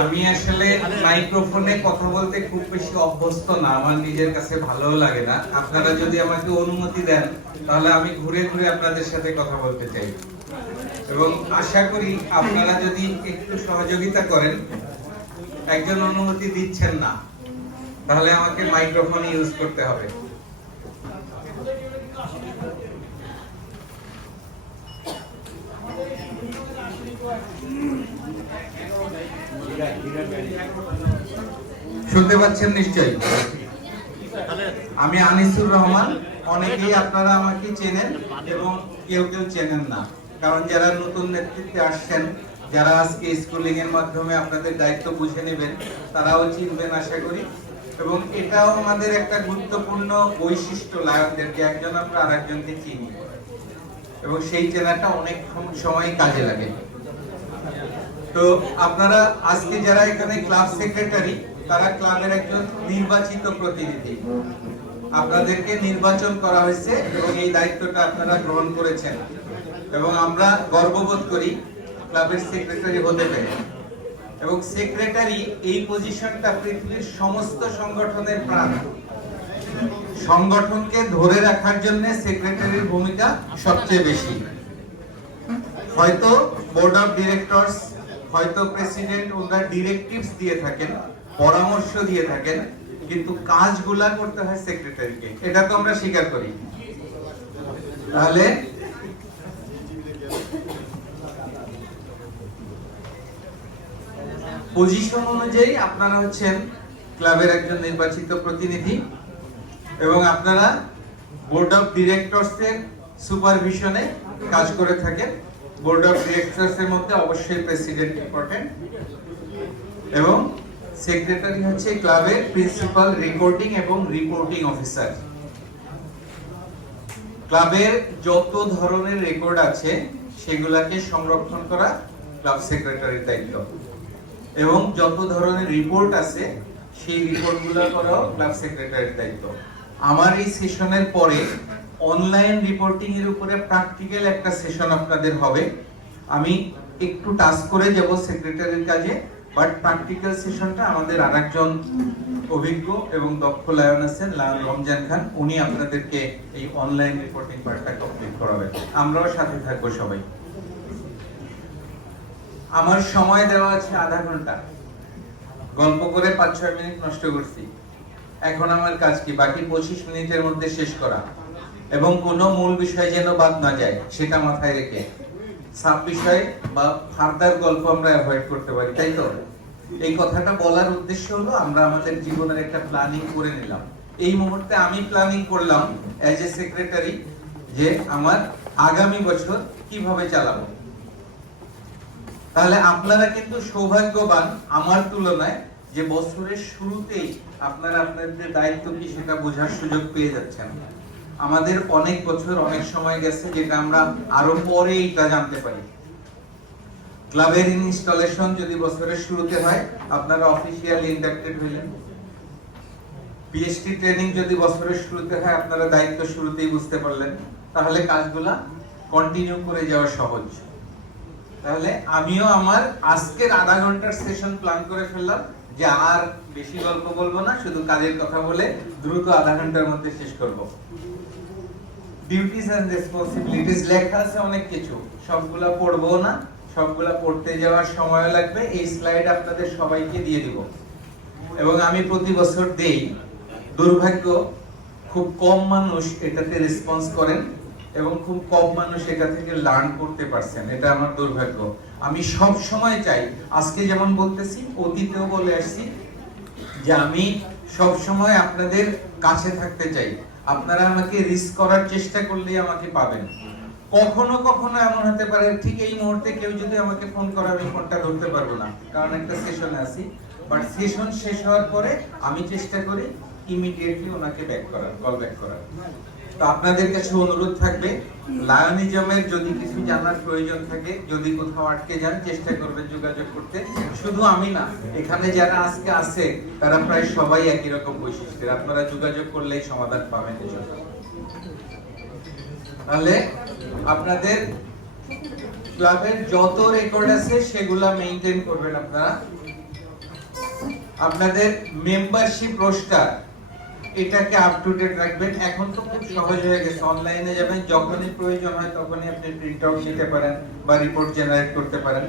আমি আসলে মাইক্রোফোনে কথা বলতে খুব বেশি অভ্যস্ত না, আমার নিজের কাছে ভালোও লাগে না। আপনারা যদি আমাকে অনুমতি দেন তাহলে আমি ঘুরে ঘুরে আপনাদের সাথে কথা বলতে চাই, এবং আশা করি আপনারা যদি একটু সহযোগিতা করেন। একজন অনুমতি দিচ্ছেন না, তাহলে আমাকে মাইক্রোফোন ইউজ করতে হবে। শুনতে পাচ্ছেন নিশ্চয়ই? আমি আনিসুর রহমান। অনেকেই আপনারা আমাকে চেনেন এবং কেউ কেউ চেনেন না, কারণ যারা নতুন নেতৃত্বে আসছেন, যারা আজকে স্কুলিং এর মাধ্যমে আপনাদের দায়িত্ব বুঝে নেবেন, তারাও চিনবেন আশা করি। এবং এটাও আমাদের একটা গুরুত্বপূর্ণ বৈশিষ্ট্য লায়কদের, যে একজন আমরা আরেকজনকে চিনি এবং সেই চেনাটা অনেক সময় কাজে লাগে। তো আপনারা আজকে যারা এখানে ক্লাব সেক্রেটারি, তারা ক্লাবের একজন নির্বাচিত প্রতিনিধি। আপনাদেরকে নির্বাচন করা হয়েছে এবং এই দায়িত্বটা আপনারা গ্রহণ করেছেন, এবং আমরা গর্ববোধ করি ক্লাবের সেক্রেটারি হতে পেরে। এবং সেক্রেটারি এই পজিশনটা পৃথিবীর সমস্ত সংগঠনের প্রাণ। সংগঠনকে ধরে রাখার জন্য সেক্রেটারির ভূমিকা সবচেয়ে বেশি। হয়তো বোর্ড অফ ডিরেক্টরস, হয়তো প্রেসিডেন্ট ওনারা ডিরেক্টিভস দিয়ে থাকেন, পরামর্শ দিয়ে থাকেন, কিন্তু কাজগুলা করতে হয় সেক্রেটারিকে, এটা তো আমরা স্বীকার করি। তাহলে পজিশন অনুযায়ী আপনারা হচ্ছেন ক্লাবের একজন নির্বাচিত প্রতিনিধি, এবং আপনারা বোর্ড অফ ডিরেক্টরস এর সুপারভিশনে কাজ করে থাকেন। বোর্ড অফ ডিরেক্টরস এর মধ্যে অবশ্যই প্রেসিডেন্ট ইম্পর্টেন্ট, এবং সেক্রেটারি হচ্ছে ক্লাবের প্রিন্সিপাল রেকর্ডিং এবং রিপোর্টিং অফিসার। ক্লাবের যত ধরনের রেকর্ড আছে সেগুলাকে সংরক্ষণ করা ক্লাব সেক্রেটারির দায়িত্ব, এবং যত ধরনের রিপোর্ট আছে সেই রিপোর্টগুলো করাও ক্লাব সেক্রেটারির দায়িত্ব। আমার এই সেশনের পরে অনলাইন রিপোর্টিং এর উপরে প্র্যাকটিক্যাল একটা সেশন আপনাদের হবে। আমি একটু টাস্ক করে যাব সেক্রেটারির কাজে, বাট প্র্যাকটিক্যাল সেশনটা আমাদের আরেকজন অভিজ্ঞ এবং দক্ষ লায়ন আছেন, লায়ন রমজান খান, উনি আপনাদেরকে এই অনলাইন রিপোর্টিং পার্টটা কমপ্লিট করাবেন। আমরাও সাথে থাকবো সবাই। আমার সময় দেওয়া আছে আধা ঘন্টা, গল্প করে 5-6 মিনিট নষ্ট করছি। এখন আমার কাজ কি বাকি 25 মিনিটের মধ্যে শেষ করা, এবং কোনো মূল বিষয় যেন বাদ না যায় সেটা মাথায় রেখে সাব বিষয় বা ফার্দার গল্প আমরা অ্যাভয়েড করতে পারি, তাই তো? এই কথাটা বলার উদ্দেশ্য হলো আমরা আমাদের জীবনের একটা প্ল্যানিং করে নিলাম। এই মুহূর্তে আমি প্ল্যানিং করলাম অ্যাজ এ সেক্রেটারি যে আমার আগামী বছর কিভাবে চালাবো। তাহলে আপনারা কিন্তু সৌভাগ্যবান আমার তুলনায়, যে বছরের শুরুতেই আপনারা আপনাদের দায়িত্ব কি সেটা বোঝার সুযোগ পেয়ে যাচ্ছেন। আমাদের অনেক বছর অনেক সময় গেছে যেটা আমরা আরো পরে এটা জানতে পারি। ক্লাবের ইনস্টলেশন যদি বছরের শুরুতে হয়, আপনারা অফিশিয়ালি ইন্ডাক্টেড হইলেন। পিএইচডি ট্রেনিং যদি বছরের শুরুতে হয়, আপনারা দায়িত্ব শুরুতেই বুঝতে পারলেন, তাহলে কাজগুলা কন্টিনিউ করে যাওয়া সহজ। তাহলে আমিও আমার আজকের আধা ঘন্টার সেশন প্ল্যান করে ফেললাম যে আর বেশি গল্প বলবো না, শুধু কাজের কথা বলে দ্রুত আধা ঘন্টার মধ্যে শেষ করব। ডিউটিস এন্ড রেসপন্সিবিলিটিস লেখা আছে অনেক কিছু, সবগুলা পড়বো না, সবগুলা পড়তে যাওয়ার সময় লাগবে। এই স্লাইড আপনাদের সবাইকে দিয়ে দিব, এবং আমি প্রতি বছর দেই। দুর্ভাগ্য খুব কম মানুষ এটাতে রেসপন্স করেন এবং খুব কম মানুষ এটা থেকে লার্ন করতে পারছেন, এটা আমার দুর্ভাগ্য। আমি সব সময় চাই, আজকে যেমন বলতেছি, অতীতেও বলে আসছি, যে আমি সব সময় আপনাদের কাছে থাকতে চাই। আপনারা আমাকে রিস্ক করার চেষ্টা করলেই আমাকে পাবেন। কখনো কখনো এমন হতে পারে ঠিক এই মুহূর্তে কেউ যদি আমাকে ফোন করে, আমি ফোনটা ধরতে পারবো না, কারণ একটা সেশনে আছি। বাট সেশন শেষ হওয়ার পরে আমি চেষ্টা করি ইমিডিয়েটলি ওনাকে ব্যাক করার, কল ব্যাক করার। তো আপনাদের কাছে অনুরোধ থাকবে, লায়নিজমের যদি কিছু জানার প্রয়োজন থাকে, যদি কোথাও আটকে যান, চেষ্টা করবেন যোগাযোগ করতে। শুধু আমি না, এখানে যারা আজকে আছে তারা প্রায় সবাই একই রকম বৈশিষ্ট্যের, আপনারা যোগাযোগ করলেই সমাধান পাবেন। তাহলে আপনাদের ক্লাবের যত রেকর্ড আছে সেগুলা মেইনটেইন করবেন আপনারা। আপনাদের মেম্বারশিপ রোস্টার এটাকে আপ টু ডেট রাখবেন। এখন তো খুব সহজ হয়ে গেছে, অনলাইনে যাবেন, যখনই প্রয়োজন হয় তখনই আপনি প্রিন্ট আউট নিতে পারেন বা রিপোর্ট জেনারেট করতে পারেন।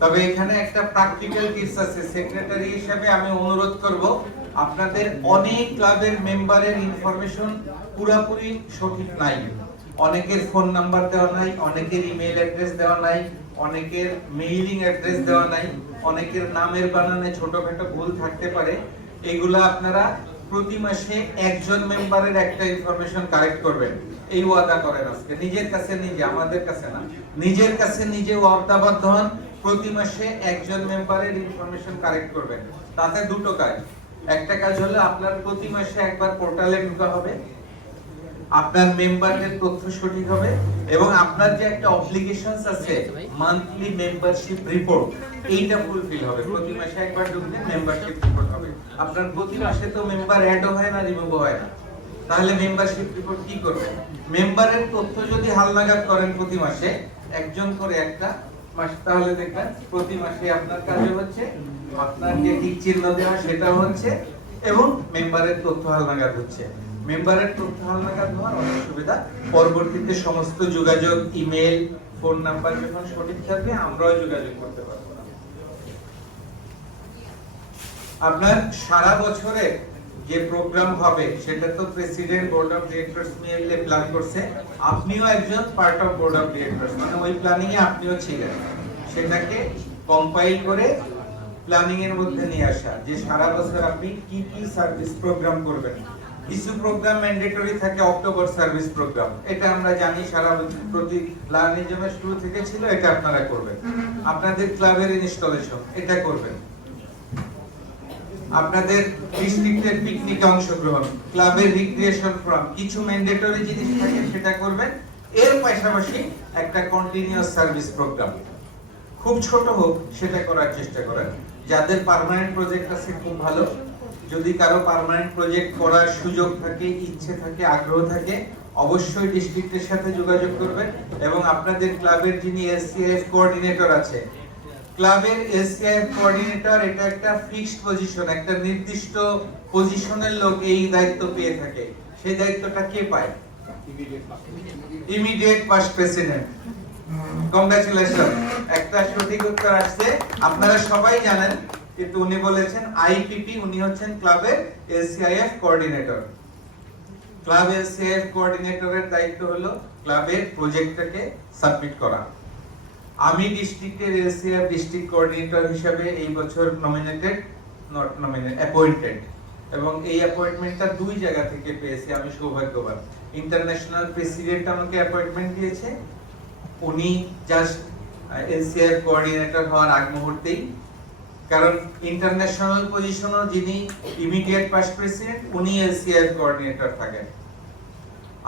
তবে এখানে একটা প্র্যাকটিক্যাল টিপস আছে, সেক্রেটারি হিসেবে আমি অনুরোধ করব আপনাদের অনেক ক্লাবের মেম্বারের ইনফরমেশন পুরোপুরি সঠিক নাই, অনেকের ফোন নাম্বার দেওয়া নাই, অনেকের ইমেল অ্যাড্রেস দেওয়া নাই, অনেকের মেইলিং অ্যাড্রেস দেওয়া নাই, অনেকের নামের বানানে ছোটখাটো ভুল থাকতে পারে। এগুলো আপনারা প্রতি মাসে একজন মেম্বারের একটা ইনফরমেশন কালেক্ট করবেন, এই ওয়াদা করেন আজকে নিজের কাছে নিজে, আমাদের কাছে না, নিজের কাছে নিজে ওয়াদাবদ্ধ হন। প্রতি মাসে একজন মেম্বারের ইনফরমেশন কালেক্ট করবেন। তাতে দুটো কাজ, একটা কাজ হলো আপনার প্রতি মাসে একবার পোর্টালে ঢোকা হবে, আপনার মেম্বারদের তথ্য সঠিক হবে, এবং আপনার যে একটা অব্লিগেশনস আছে মান্থলি মেম্বারশিপ রিপোর্ট, এইটা ফুলফিল হবে। প্রতি মাসে একবার ঢুকলে মেম্বারশিপ রিপোর্ট হবে। আপনার প্রতি মাসে তো মেম্বার অ্যাড হয় না, রিমুভ হয় না, তাহলে মেম্বারশিপ রিপোর্ট কি করবেন? মেম্বারের তথ্য যদি হালনাগাদ করেন প্রতি মাসে একজন করে একটা মাস, তাহলে দেখবেন প্রতি মাসে আপনার কাজে হচ্ছে, আপনার যে টিক চিহ্ন দেওয়া সেটাও হচ্ছে, এবং মেম্বারের তথ্য হালনাগাদ হচ্ছে। মেম্বারের তথ্য হালনাগাদ হওয়ার অনেক সুবিধা, পরবর্তীতে সমস্ত যোগাযোগ, ইমেল, ফোন নাম্বার যখন সঠিক থাকবে আমরাও যোগাযোগ করতে পারবো। আপনার সারা বছরে যে প্রোগ্রাম হবে সেটা তো প্রেসিডেন্ট বোর্ড অফ ডিরেক্টরস মিলে প্ল্যান করছে, আপনিও একজন part of board of directors, মানে ওই প্ল্যানিং এ আপনিও ছিলেন। সেটাকে কম্পাইল করে প্ল্যানিং এর মধ্যে নিয়ে আসা, যে সারা বছর আপনি কি কি সার্ভিস প্রোগ্রাম করবেন। কিছু প্রোগ্রাম ম্যান্ডেটরি থাকে, অক্টোবর সার্ভিস প্রোগ্রাম, এটা আমরা জানি সারা বছর প্রতি প্ল্যানিজমের শুরু থেকে ছিল, এটা আপনারা করবেন। আপনাদের ক্লাবের ইনস্টলেশন এটা করবেন, আপনাদের ডিস্ট্রিক্টের পিকনিকে অংশগ্রহণ, ক্লাবের রিক্রিয়েশন প্রোগ্রাম, কিছু ম্যান্ডেটরি জিনিস থাকে সেটা করবেন। এর পাশাপাশি একটা কন্টিনিউয়াস সার্ভিস প্রোগ্রাম, খুব ছোট হোক সেটা করার চেষ্টা করেন। যাদের পার্মানেন্ট প্রজেক্ট আছে খুব ভালো, যদি কারো পার্মানেন্ট প্রজেক্ট করার সুযোগ থাকে, ইচ্ছে থাকে, আগ্রহ থাকে, অবশ্যই ডিস্ট্রিক্টের সাথে যোগাযোগ করবেন। এবং আপনাদের ক্লাবের যিনি এসসিএফ কোঅর্ডিনেটর আছে, ক্লাবের এসসিএফ কোঅর্ডিনেটর এটা একটা ফিক্সড পজিশন, একটা নির্দিষ্ট পজিশনের লোক এই দায়িত্ব পেয়ে থাকে। সেই দায়িত্বটা কে পায়? Immediate past president. কংগ্রাচুলেশন, একটা সঠিক উত্তর আসছে। আপনারা সবাই জানেন, কিন্তু উনি বলেছেন আইপিপি, উনি হচ্ছেন ক্লাবের এসসিআইএফ কোঅর্ডিনেটর। ক্লাব এসসিআইএফ কোঅর্ডিনেটরের দায়িত্ব হলো ক্লাবের প্রজেক্টটাকে সাবমিট করা। আমি ডিস্ট্রিক্টের এসসিআইএফ ডিস্ট্রিক্ট কোঅর্ডিনেটর হিসেবে এই বছর নমিনেটেড, নট নমিনেটেড, অ্যাপয়েন্টেড, এবং এই অ্যাপয়েন্টমেন্টটা দুই জায়গা থেকে পেয়েছি, আমি সৌভাগ্যবান। ইন্টারন্যাশনাল প্রেসিডেন্ট আমাকে অ্যাপয়েন্টমেন্ট দিয়েছে, উনি জাস্ট এসসিআইএফ কোঅর্ডিনেটর হওয়ার আগ মুহূর্তেই, কারণ ইন্টারন্যাশনাল পজিশনও যিনি ইমিডিয়েট পাস্ট প্রেসিডেন্ট উনি এসসিআইএফ কোঅর্ডিনেটর থাকেন।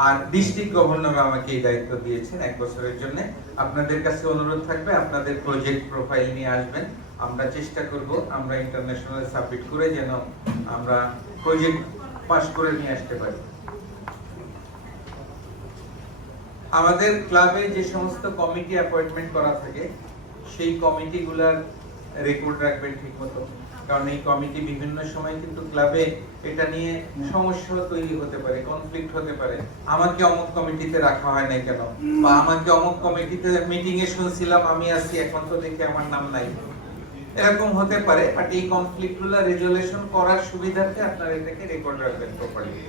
আর ডিস্ট্রিক্ট গভর্নর আমাকে এই দায়িত্ব দিয়েছেন 1 বছরের জন্য। আপনাদের কাছে অনুরোধ থাকবে আপনাদের প্রজেক্ট প্রোফাইল নিয়ে আসবেন, আমরা চেষ্টা করব আমরা ইন্টারন্যাশনাল সাবমিট করে যেন আমরা প্রজেক্ট পাস করে নিয়ে আসতে পারি। আমাদের ক্লাবে যে সমস্ত কমিটি অ্যাপয়েন্টমেন্ট করা থাকে সেই কমিটিগুলোর রেকর্ড রাখবেন ঠিকমতো, কারণ এই কমিটি বিভিন্ন সময় কিন্তু ক্লাবে এটা নিয়ে সমস্যা তৈরি হতে পারে, কনফ্লিক্ট হতে পারে। আমাকে অমুক কমিটিতে রাখা হয় না কেন, বা আমাকে অমুক কমিটিতে মিটিং এ শুনছিলাম আমি আছি, এখন তো দেখি আমার নাম নাই, এরকম হতে পারে। বাট এই কনফ্লিক্টগুলো রেজুলেশন করার সুবিধার্থে আপনারা এটাকে রেকর্ড রাখবেন প্রপারলি।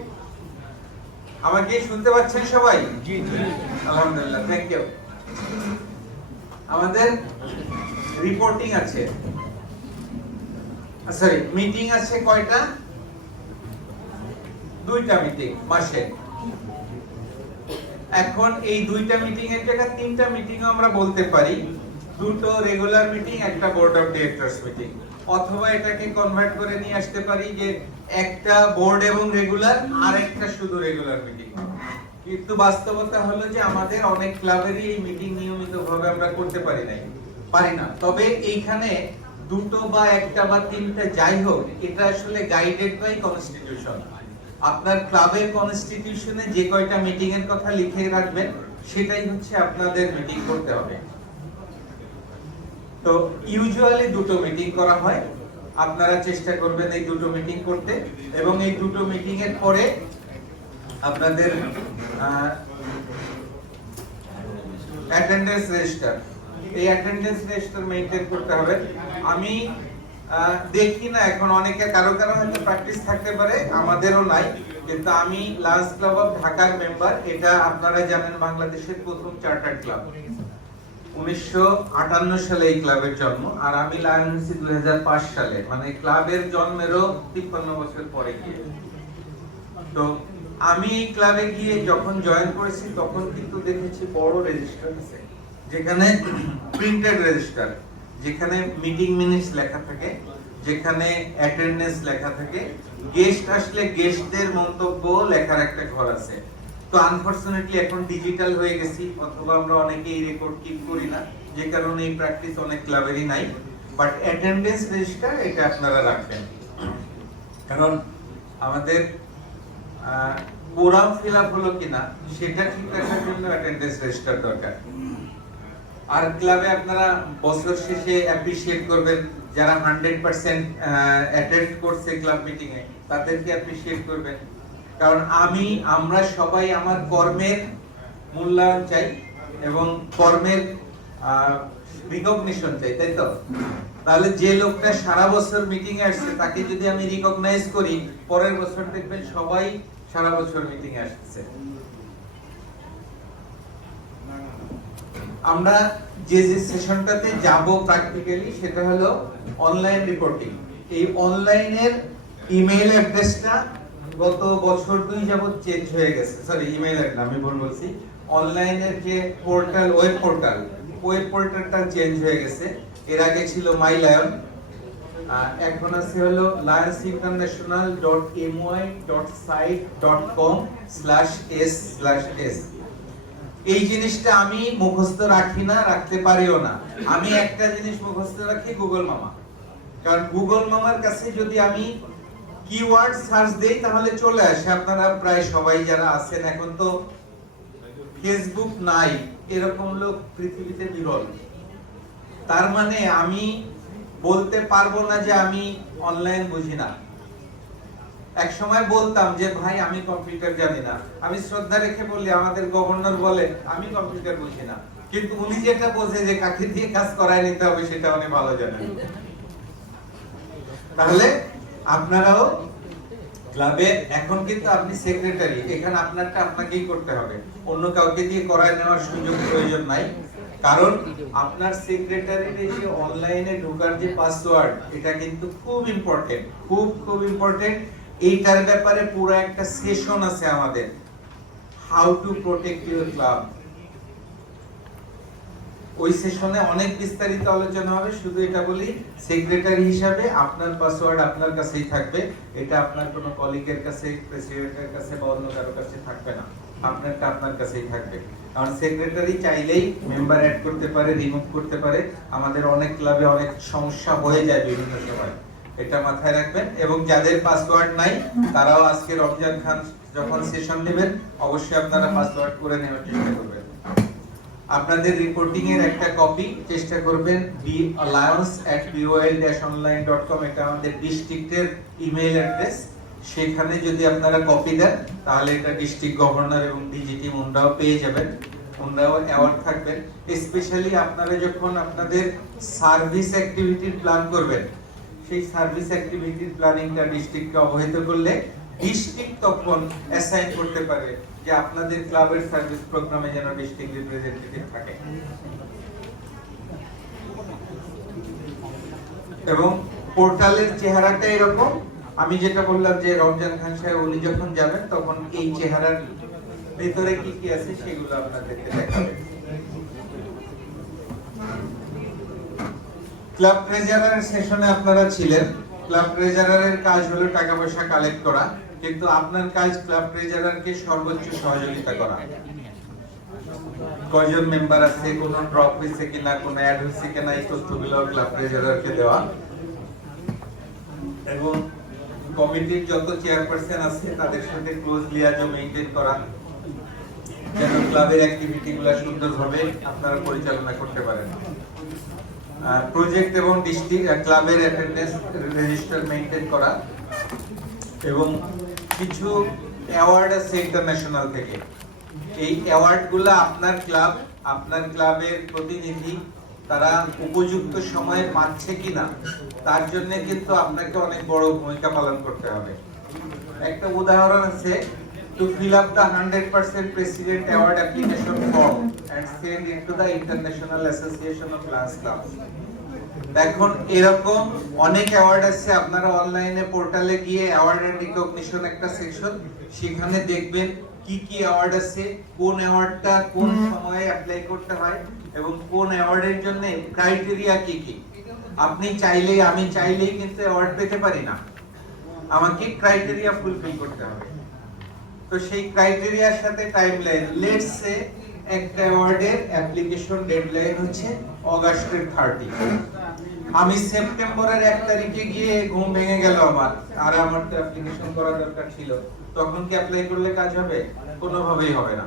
আমাকে শুনতে পাচ্ছেন সবাই? জি জি, আলহামদুলিল্লাহ, থ্যাংক ইউ। আমাদের রিপোর্টিং আছে, সরি মিটিং আছে কয়টা? 2টা মিটিং মাসে। এখন এই 2টা মিটিং এর জায়গায় 3টা মিটিংও আমরা বলতে পারি, 2টো রেগুলার মিটিং, একটা বোর্ড অফ ডিরেক্টরস মিটিং, অথবা এটাকে কনভার্ট করে নিয়ে আসতে পারি যে একটা বোর্ড এবং রেগুলার আর একটা শুধু রেগুলার মিটিং। কিন্তু বাস্তবতা হলো যে আমাদের অনেক ক্লাবেরই এই মিটিং নিয়মিতভাবে আমরা করতে পারি না। তবে এইখানে 2টো বা 1টা বা 3টা যাই হোক, এটা আসলে গাইডেড বাই কনস্টিটিউশন। আপনার ক্লাবের কনস্টিটিউশনে যে কয়টা মিটিং এর কথা লিখে রাখবেন সেটাই হচ্ছে আপনাদের মিটিং করতে হবে। তো ইউজুয়ালি 2টো মিটিং করা হয়, আপনারা চেষ্টা করবেন এই দুটো মিটিং করতে, এবং এই দুটো মিটিং এর পরে আপনাদের অ্যাটেন্ডেন্স রেজিস্টার, এই অ্যাটেন্ডেন্স রেজিস্টার মেইনটেইন করতে হবে। আমি দেখি না এখন অনেকে কারো হয়তো প্র্যাকটিস থাকতে পারে, আমাদেরও নাই, কিন্তু আমি লায়ন্স ক্লাব অফ ঢাকার মেম্বার। এটা আপনারা জানেন বাংলাদেশের প্রথম চার্টার্ড ক্লাব, 1958 সালে এই ক্লাবের জন্ম, আর আমি লায়ন্স 2005 সালে, মানে ক্লাবের জন্মেরও 53 বছর পরে গিয়ে। তো আমি এই ক্লাবে গিয়ে যখন জয়েন করেছি তখন কিন্তু দেখেছি বড় রেজিস্টার আছে, যেখানে প্রিন্টেড রেজিস্টার, যেখানে মিটিং মিনিটস লেখা থাকে, যেখানে অ্যাটেন্ডেন্স লেখা থাকে, গেস্ট আসলে গেস্টদের মন্তব্য লেখার একটা ঘর আছে। তো আনফরচুনেটলি এখন ডিজিটাল হয়ে গেছি, অথবা আমরা অনেকেই রেকর্ড কিপ করি না, যে কারণে এই প্র্যাকটিস অনেক ক্লাবেরই নাই। বাট অ্যাটেন্ডেন্স রেজিস্টার এটা আপনারা রাখবেন, কারণ আমাদের কোরাম ফিল আপ হলো কিনা সেটা ঠিক রাখার জন্য অ্যাটেন্ডেন্স রেজিস্টার দরকার। আর ক্লাবে আপনারা বছর শেষে অ্যাপ্রিশিয়েট করবেন, যারা 100% অ্যাটেন্ড করছে ক্লাব মিটিং এ, তাদেরকে অ্যাপ্রিশিয়েট করবেন। কারণ আমরা সবাই আমার কর্মের মূল্যায়ন চাই এবং কর্মের রিকগনিশন চাই, তাই তো? তাহলে যে লোকটা সারা বছর মিটিং এ আসছে তাকে যদি আমি রিকগনাইজ করি, পরের বছর দেখবেন সবাই সারা বছর মিটিং এ আসছে। আমরা যে সেশনটাতে যাব প্র্যাকটিক্যালি সেটা হলো অনলাইন রিপোর্টিং। এই অনলাইনের ইমেইল অ্যাড্রেসটা গত বছর 2 যাবত চেঞ্জ হয়ে গেছে। সরি, ইমেইল অ্যাড্রেস আমি ভুল বলছি। অনলাইনের যে পোর্টাল, ওয়েব পোর্টালটা চেঞ্জ হয়ে গেছে। এর আগে ছিল মাই লায়ন, এখন আছে হলো lionsinternational.my.site.com/s/s। এই জিনিসটা আমি মুখস্থ রাখি না, রাখতে পারিও না। আমি একটা জিনিস মুখস্থ রাখি, গুগল মামা। কারণ গুগল মামার কাছে যদি আমি কিওয়ার্ড সার্চ দেই তাহলে চলে আসে। আপনারা প্রায় সবাই যারা আছেন, এখন তো ফেসবুক নাই এরকম লোক পৃথিবীতে বিরল। তার মানে আমি বলতে পারবো না যে আমি অনলাইন বুঝি না। এক সময় বলতাম যে ভাই আমি কম্পিউটার জানি না, আমি শ্রদ্ধা রেখে বলি আমাদের গভর্নর বলে আমি কম্পিউটার বুঝি না, কিন্তু উনি যেটা বোঝে যে কাকে দিয়ে কাজ করায় নিতে হবে সেটা উনি ভালো জানেন। তাহলে আপনারাও ক্লাবে, এখন কিন্তু আপনি সেক্রেটারি, এখানে আপনারটা আপনাকেই করতে হবে, অন্য কাউকে দিয়ে করায় নেওয়ার সুযোগ প্রয়োজন নাই। কারণ আপনার সেক্রেটারির এই যে অনলাইনে ঢোকার যে পাসওয়ার্ড, এটা কিন্তু খুব ইম্পর্টেন্ট, খুব ইম্পর্টেন্ট। এইটার ব্যাপারে পুরো একটা সেশন আছে আমাদের, how to protect your club. ওই সেশনে অনেক বিস্তারিত আলোচনা হবে। শুধু এটা বলি, সেক্রেটারি হিসাবে আপনার পাসওয়ার্ড আপনার কাছেই থাকবে, এটা আপনার কোনো কলিগের কাছে, প্রেসিডেন্টের কাছে বা অন্য কারো কাছে থাকবে না, আপনারটা আপনার কাছেই থাকবে। কারণ সেক্রেটারি চাইলেই মেম্বার অ্যাড করতে পারে, রিমুভ করতে পারে। আমাদের অনেক ক্লাবে অনেক সমস্যা হয়ে যায় বিভিন্ন সময়, এটা মাথায় রাখবেন। এবং যাদের পাসওয়ার্ড নাই তারাও আজকে রমজান খান যখন সেশন নেবেন অবশ্যই আপনারা পাসওয়ার্ড করে নেওয়ার চেষ্টা করবেন। আপনাদের রিপোর্টিং এর একটা কপি চেষ্টা করবেন lions@bol-online.com, এটা আমাদের ডিস্ট্রিক্টের ইমেইল অ্যাড্রেস। সেখানে যদি আপনারা কপি দেন তাহলে এটা ডিস্ট্রিক্ট গভর্নর এবং ডিজিটি মুন্ডাও পেয়ে যাবেন, মুন্ডাও অ্যাওয়ার্ড থাকবেন। স্পেশালি আপনারা যখন আপনাদের সার্ভিস অ্যাক্টিভিটির প্ল্যান করবেন, সেই সার্ভিস অ্যাক্টিভিটির প্ল্যানিংটা ডিস্ট্রিক্টকে অবহিত করলে ডিস্ট্রিক্ট তখন অ্যাসাইন করতে পারে যে আপনাদের ক্লাবের সার্ভিস প্রোগ্রামে যেন ডিস্ট্রিক্ট রিপ্রেজেন্টেটিভ থাকে। এবং পোর্টালের চেহারাটা এরকম, আমি যেটা বললাম যে রমজান খান সাহেব উনি যখন যাবেন তখন এই চেহারার ভিতরে কি কি আছে সেগুলো আপনাদেরকে দেখাবে। ক্লাব ট্রেজারারের সেশনে আপনারা ছিলেন। ক্লাব ট্রেজারারের কাজ হলো টাকা পয়সা কালেক্ট করা, কিন্তু আপনার কাজ ক্লাব ট্রেজারারকে সর্বোচ্চ সহযোগিতা করা। কয়জন মেম্বার আছে, কোন ড্রপ হয়েছে কিনা, কোন অ্যাড হয়েছে কিনা, এই তথ্যগুলো ক্লাব ট্রেজারারকে দেওয়া। এবং কমিটির যত চেয়ারপারসন আছে তাদের সাথে ক্লোজ লিয়াজও মেইনটেইন করা, যেন ক্লাবের অ্যাক্টিভিটিগুলো সুন্দরভাবে আপনারা পরিচালনা করতে পারেন। প্রজেক্ট এবং ডিস্ট্রিক্ট ক্লাবের অ্যাটেন্ডেন্স রেজিস্টার মেইনটেইন করা এবং কিছু অ্যাওয়ার্ড আছে ইন্টারন্যাশনাল থেকে। এই অ্যাওয়ার্ডগুলো আপনার ক্লাবের প্রতিনিধি তারা উপযুক্ত সময়ে পাচ্ছে কিনা তার জন্য কিন্তু আপনাকে অনেক বড় ভূমিকা পালন করতে হবে। একটা উদাহরণ আছে, to fill up the 100% president award application form and send it to the International Association of Lions Clubs. এখন এরকম অনেক অ্যাওয়ার্ড আছে, আপনারা অনলাইনে পোর্টালে গিয়ে অ্যাওয়ার্ড এন্ড রিকগনিশন একটা সেকশন, সেখানে দেখবেন কি কি অ্যাওয়ার্ড আছে, কোন অ্যাওয়ার্ডটা কোন সময়ে অ্যাপ্লাই করতে হয় এবং কোন অ্যাওয়ার্ডের জন্য ক্রাইটেরিয়া কি কি। আপনি চাইলেই আমি চাইলেই কিন্তু অ্যাওয়ার্ড পেতে পারি না, আমাকে ক্রাইটেরিয়া ফুলফিল করতে হবে। তো সেই ক্রাইটেরিয়ার সাথে টাইমলাইন, লেটস সে একটা অ্যাওয়ার্ডের অ্যাপ্লিকেশন ডেডলাইন হচ্ছে অগাস্টের 30। আমি সেপ্টেম্বরের 1 তারিখে গিয়ে ঘুম ভেঙে গেল আমার, আর আমার তো অ্যাপ্লিকেশন করা দরকার ছিল, তখন কি অ্যাপ্লাই করলে কাজ হবে? কোনোভাবেই হবে না।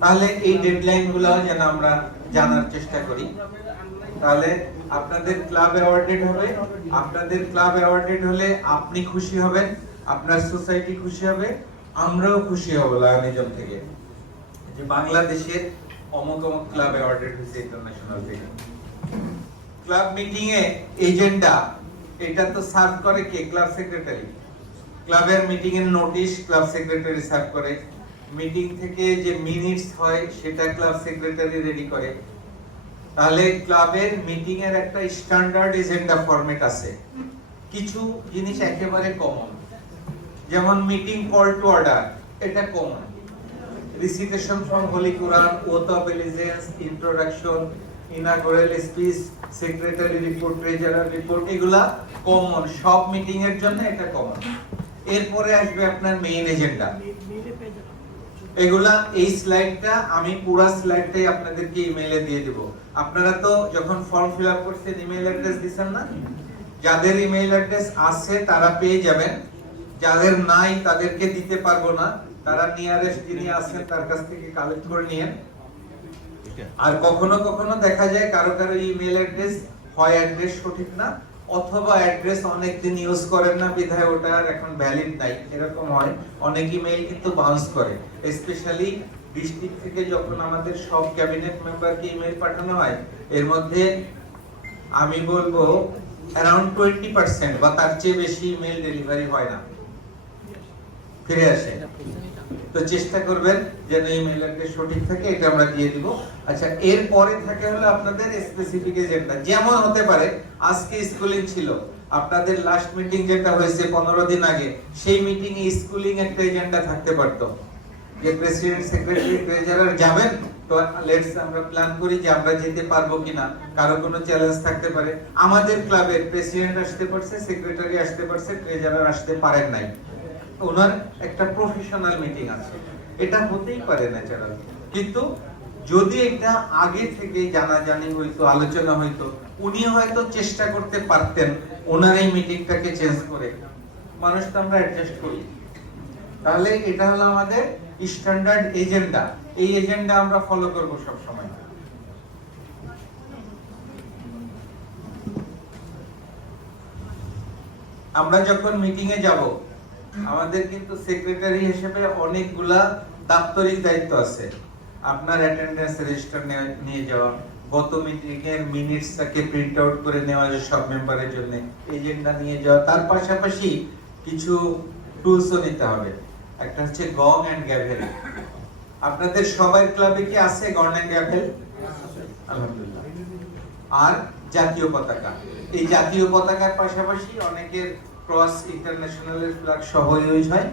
তাহলে এই ডেডলাইনগুলো যেন আমরা জানার চেষ্টা করি। তাহলে আপনাদের ক্লাব অ্যাওয়ার্ডেড হবে, আপনাদের ক্লাব অ্যাওয়ার্ডেড হলে আপনি খুশি হবেন, আপনার সোসাইটি খুশি হবে, আমরাও খুশি হব লায়নিজম থেকে যে বাংলাদেশের অমুক অমুক ক্লাব অ্যাওয়ার্ডেড হয়েছে ইন্টারন্যাশনাল থেকে। ক্লাব মিটিং এ এজেন্ডা এটা তো সার্ভ করে কে? Club secretary. ক্লাবের মিটিং এর নোটিশ ক্লাব সেক্রেটারি সার্ভ করে, মিটিং থেকে যে মিনিটস হয় সেটা ক্লাব সেক্রেটারি রেডি করে। তাহলে ক্লাবের মিটিং এর একটা স্ট্যান্ডার্ড এজেন্ডা ফরম্যাট আছে। কিছু জিনিস একেবারে কমন, যেমন মিটিং কল টু অর্ডার, এটা common. Recitation from holy Quran, oath of allegiance, introduction, inaugural speech, secretary report, treasurer report, এগুলা কমন, সব মিটিং এর জন্য এটা কমন। এরপরে আসবে আপনার মেইন এজেন্ডা। এগুলা এই স্লাইডটা আমি পুরো স্লাইডটাই আপনাদেরকে ইমেইলে দিয়ে দেব। আপনারা তো যখন ফর্ম ফিল আপ করছেন ইমেইল অ্যাড্রেস দিবেন না? যাদের ইমেইল অ্যাড্রেস আছে তারা পেয়ে যাবেন, যাদের নাই তাদেরকে দিতে পারবো না, তারা নিয়ারেস্ট যিনি আছেন তার কাছ থেকে কালেক্ট করে নিয়েন। আর কখনো কখনো দেখা যায় কারো কারো ইমেইল অ্যাড্রেস হয় অ্যাড্রেস সঠিক না, অথবা অ্যাড্রেস অনেকদিন ইউজ করেন না বিধায় ওটা আর এখন ভ্যালিড নাই, এরকম হয়। অনেক ইমেইল কিন্তু বাউন্স করে, স্পেশালি ডিস্ট্রিক্ট থেকে যখন আমাদের সব ক্যাবিনেট মেম্বারকে ইমেইল পাঠানো হয়, এর মধ্যে আমি বলবো অ্যারাউন্ড 20% বা তার চেয়ে বেশি ইমেইল ডেলিভারি হয় না, ফিরে আসে। তো চেষ্টা করবেন যেন ইমেইল অ্যাড্রেস সঠিক থাকে, এটা আমরা দিয়ে দিব। আচ্ছা, এর পরে থাকে হলো আপনাদের স্পেসিফিক এজেন্ডা। যেমন হতে পারে আজকে স্কুলিং ছিল, আপনাদের লাস্ট মিটিং যেটা হয়েছে 15 দিন আগে, সেই মিটিং এ স্কুলিং একটা এজেন্ডা থাকতে পারতো, যে প্রেসিডেন্ট, সেক্রেটারি, ট্রেজারার যাবেন। তো লেটস আমরা প্ল্যান করি যে আমরা যেতে পারবো কিনা, কারো কোনো চ্যালেঞ্জ থাকতে পারে। আমাদের ক্লাবের প্রেসিডেন্ট আসতে পারছে, সেক্রেটারি আসতে পারছে, ট্রেজারার আসতে পারেন নাই, ওনার একটা প্রফেশনাল মিটিং আছে, এটা হতেই পারে ন্যাচারাল। কিন্তু যদি এটা আগে থেকে জানাজানি হইতো, আলোচনা হইতো, উনি হয়তো চেষ্টা করতে পারতেন ওনার এই মিটিংটাকে চেঞ্জ করে। মানুষ তো আমরা অ্যাডজাস্ট করি। তাহলে এটা হলো আমাদের স্ট্যান্ডার্ড এজেন্ডা, এই এজেন্ডা আমরা ফলো করব সব সময়। আমরা যখন মিটিং এ যাব, আমাদের কিন্তু সেক্রেটারি হিসেবে অনেকগুলা দাপ্তরিক দায়িত্ব আছে। আপনার অ্যাটেন্ডেন্স রেজিস্টার নিয়ে যাওয়া, গত মিটিং এর মিনিটসটাকে প্রিন্ট আউট করে নেওয়া সব মেম্বারের জন্য, এজেন্ডা নিয়ে যাওয়া, তার পাশাপাশি কিছু টুলসও নিতে হবে। একটা হচ্ছে গং এন্ড গ্যাভেল। আপনাদের সবার ক্লাবে কি আছে গং এন্ড গ্যাভেল? আলহামদুলিল্লাহ। আর জাতীয় পতাকা, এই জাতীয় পতাকার পাশাপাশি অনেকের ক্রস ইন্টারন্যাশনালের ফ্ল্যাগ সহ ইউজ হয়,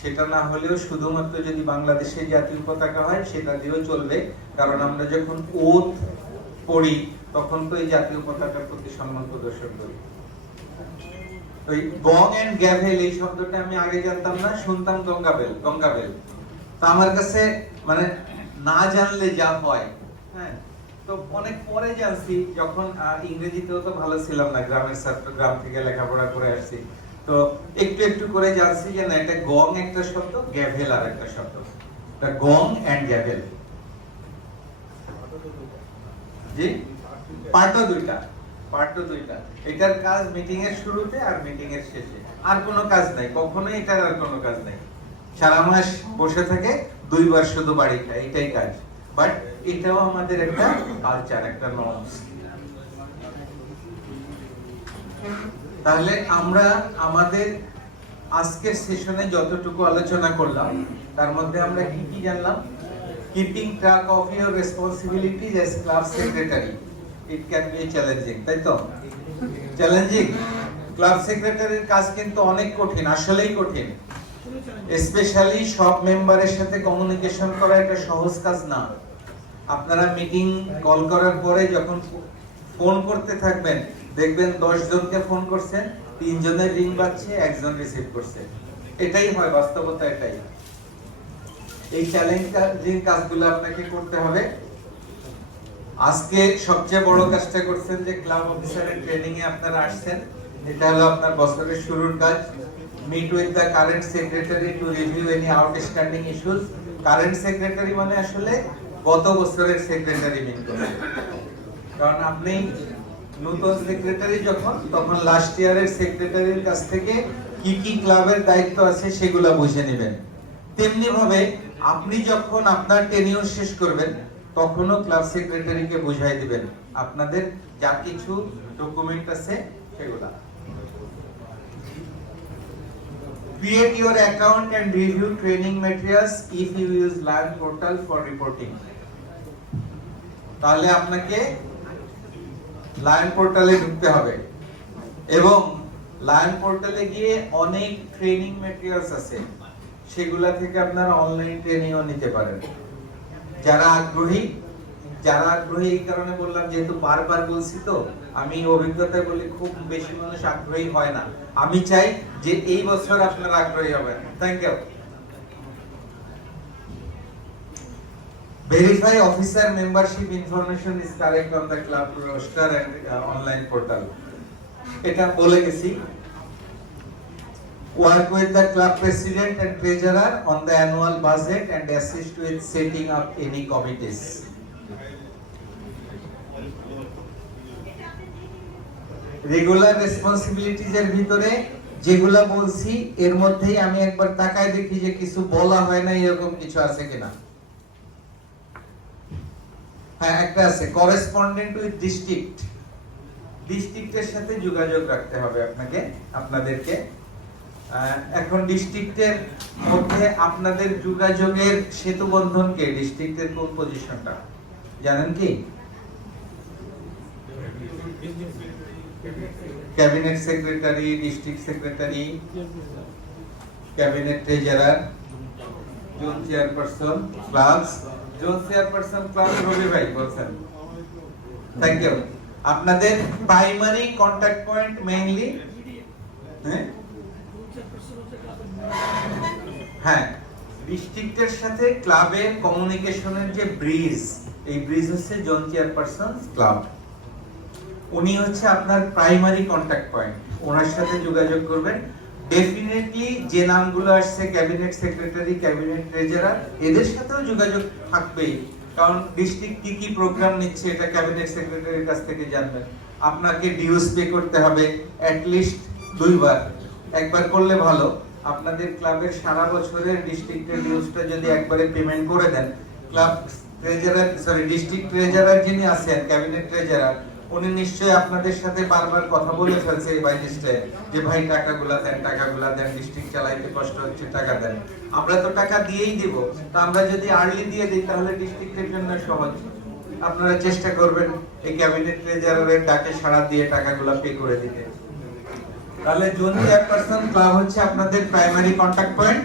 সেটা না হলেও শুধুমাত্র যদি বাংলাদেশের জাতীয় পতাকা হয় সেটা দিয়েও চলবে। কারণ আমরা যখন ওথ পড়ি তখন তো এই জাতীয় পতাকার প্রতি সম্মান প্রদর্শন করি। ওই গং এন্ড গ্যাভেল এই শব্দটা আমি আগে জানতাম না, শুনতাম গঙ্গাবেল, গঙ্গাবেল। তো আমার কাছে মানে না জানলে যা হয়, হ্যাঁ, তো অনেক পরে জানছি, যখন ইংরেজিতেও তো ভালো ছিলাম না, গ্রামের ছাত্র, গ্রাম থেকে লেখাপড়া করে আসছি, তো একটু একটু করে জানছি যে না, এটা গং একটা শব্দ, গ্যাভেল আর একটা শব্দ, এটা গং এন্ড গ্যাভেল। জি পার্টও দুইটা। এটার কাজ মিটিং এর শুরুতে আর মিটিং এর শেষে, আর কোনো কাজ নাই, কখনোই এটার আর কোনো কাজ নাই। সারা মাস বসে থেকে 2 বার শুধু বাড়ি খায়, এটাই কাজ। বাট এটাও আমাদের একটা কালচার, একটা নর্মস। তাহলে আমরা আমাদের আজকের সেশনে যতটুকু আলোচনা করলাম তার মধ্যে আমরা কি কি জানলাম? Keeping track of your responsibilities as club secretary, it can be challenging, তাই তো? চ্যালেঞ্জিং। ক্লাব সেক্রেটারির কাজ কিন্তু অনেক কঠিন, আসলেই কঠিন। স্পেশালি সব মেম্বারের সাথে কমিউনিকেশন করা একটা সহজ কাজ না। আপনারা মিটিং কল করার পরে যখন ফোন করতে থাকবেন, দেখবেন 10 জনকে ফোন করছেন, 3 জনের রিং বাজছে, 1 জন রিসিভ করছে। এটাই হয়, বাস্তবতা এটাই। এই চ্যালেঞ্জিং কাজগুলো আপনাকে করতে হবে। আজকে সবচেয়ে বড় কাজটা করছেন যে ক্লাব অফিসারের ট্রেনিং এ আপনারা আসছেন। এটা হলো আপনার বছরের শুরুর কাজ। Meet with the current secretary to review any outstanding issues. Current secretary মানে আসলে গত বছরের সেক্রেটারি মিট করছেন, কারণ আপনি নতুন সেক্রেটারি তখন লাস্ট ইয়ারের সেক্রেটারির কাছ থেকে কি কি ক্লাবের দায়িত্ব আছে সেগুলো বুঝে নেবেন। তেমনি ভাবে আপনি যখন আপনার টেনিউর শেষ করবেন তখনও ক্লাব সেক্রেটারিকে বুঝাই দিবেন আপনাদের যা কিছু ডকুমেন্ট আছে সেগুলা। Create your account and review training materials if you use Lion Portal for reporting. তাহলে আপনাকে লায়ন পোর্টালে ঢুকতে হবে এবং লায়ন পোর্টালে গিয়ে অনেক ট্রেনিং ম্যাটেরিয়ালস আছে, সেগুলা থেকে আপনারা অনলাইন ট্রেনিংও নিতে পারেন। যারা আগ্রহী এই কারণে বললাম, যেহেতু বারবার বলছি তো, আমি অভিজ্ঞতায় বলি খুব বেশি মানুষ আগ্রহী হয় না। আমি চাই যে এই বছর আপনারা আগ্রহী হবেন। Thank you. Verify officer membership information is correct on the club roster and online portal. এটা বলে গেছি। Work with the club president and treasurer on the annual budget and assist with setting up any committees. Regular responsibilities এর ভিতরে যেগুলা বলছি এর মধ্যেই আমি একবার তাকায় দেখি যে কিছু বলা হয় না এরকম কিছু আছে কিনা। হ্যাঁ, একটা আছে, করেসপন্ডেন্ট উইথ ডিস্ট্রিক্ট। ডিস্ট্রিক্টের সাথে যোগাযোগ রাখতে হবে আপনাদেরকে। এখন ডিস্ট্রিক্টের মধ্যে আপনাদের যোগাযোগের সেতু বন্ধন কে? ডিস্ট্রিক্টের কোন পজিশনটা জানেন কি? Cabinet secretary, district secretary, cabinet treasurer, zone chairperson, clubs. Zone chairperson club Rabi ভাই বলছেন। Thank you. আপনাদের প্রাইমারি কন্টাক্ট পয়েন্ট মেইনলি হ্যাঁ, ডিস্ট্রিক্টের সাথে ক্লাবের কমিউনিকেশনের যে ব্রিজ, এই ব্রিজ হচ্ছে জোন চেয়ারপারসন ক্লাব। উনি হচ্ছে আপনার প্রাইমারি কন্টাক্ট পয়েন্ট, ওনার সাথে যোগাযোগ করবেন। ডেফিনেটলি যে নামগুলো আসছে, ক্যাবিনেট সেক্রেটারি, ক্যাবিনেট ট্রেজারার, এদের সাথেও যোগাযোগ থাকবেই, কারণ ডিস্ট্রিক্ট কি কি প্রোগ্রাম নিচ্ছে এটা ক্যাবিনেট সেক্রেটারির কাছ থেকে জানবেন। আপনাকে ডিউস পে করতে হবে অ্যাট লিস্ট 2 বার, একবার করলে ভালো। আপনাদের ক্লাবের সারা বছরের ডিস্ট্রিক্টের ডিউসটা যদি একবারে পেমেন্ট করে দেন, ক্লাব ট্রেজারার ডিস্ট্রিক্ট ট্রেজারার যিনি আছেন, ক্যাবিনেট ট্রেজারার, উনি নিশ্চয়ই আপনাদের সাথে বারবার কথা বলে ফেলছে এই বাইজিস্টে যে ভাই টাকাগুলা দেন, ডিস্ট্রিক্ট চালাইতে কষ্ট হচ্ছে, টাকা দেন। আমরা তো টাকা দিয়েই দিব, তো আমরা যদি আর্লি দিয়ে দিই তাহলে ডিস্ট্রিক্টের জন্য সহজ। আপনারা চেষ্টা করবেন এই ক্যাবিনেট ট্রেজারারের ডাকে সাড়া দিয়ে টাকাগুলা পে করে দিতে। তাহলে জোন চেয়ারপারসন ক্লাব হচ্ছে আপনাদের প্রাইমারি কন্টাক্ট পয়েন্ট।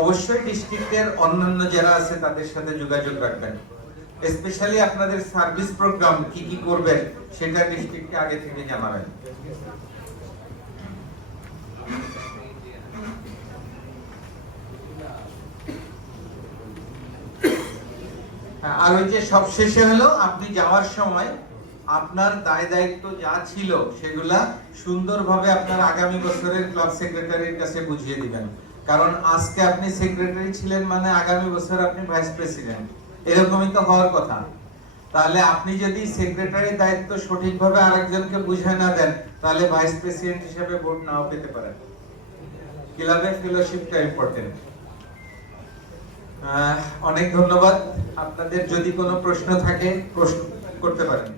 অবশ্যই ডিস্ট্রিক্টের অন্যান্য যারা আছে তাদের সাথে যোগাযোগ রাখবেন। স্পেশালি আপনাদের সার্ভিস প্রোগ্রাম কি কি করবেন সেটা ডিস্ট্রিক্টকে আগে থেকে জানাবেন। আর ওই যে সবশেষে হলো, আপনি যাওয়ার সময় আপনার দায় দায়িত্ব যা ছিল সেগুলা সুন্দরভাবে আপনার আগামী বছরের ক্লাব সেক্রেটারির কাছে বুঝিয়ে দিবেন। কারণ আজকে আপনি সেক্রেটারি ছিলেন মানে আগামী বছর আপনি ভাইস প্রেসিডেন্ট, এরকমই তো হওয়ার কথা। তাহলে আপনি যদি সেক্রেটারির দায়িত্ব সঠিকভাবে আরেকজনকে বুঝায় না দেন, তাহলে ভাইস প্রেসিডেন্ট হিসেবে ভোট নাও পেতে পারেন। ক্লাবে ফেলোশিপটা ইম্পর্টেন্ট। অনেক ধন্যবাদ। আপনাদের যদি কোনো প্রশ্ন থাকে প্রশ্ন করতে পারেন।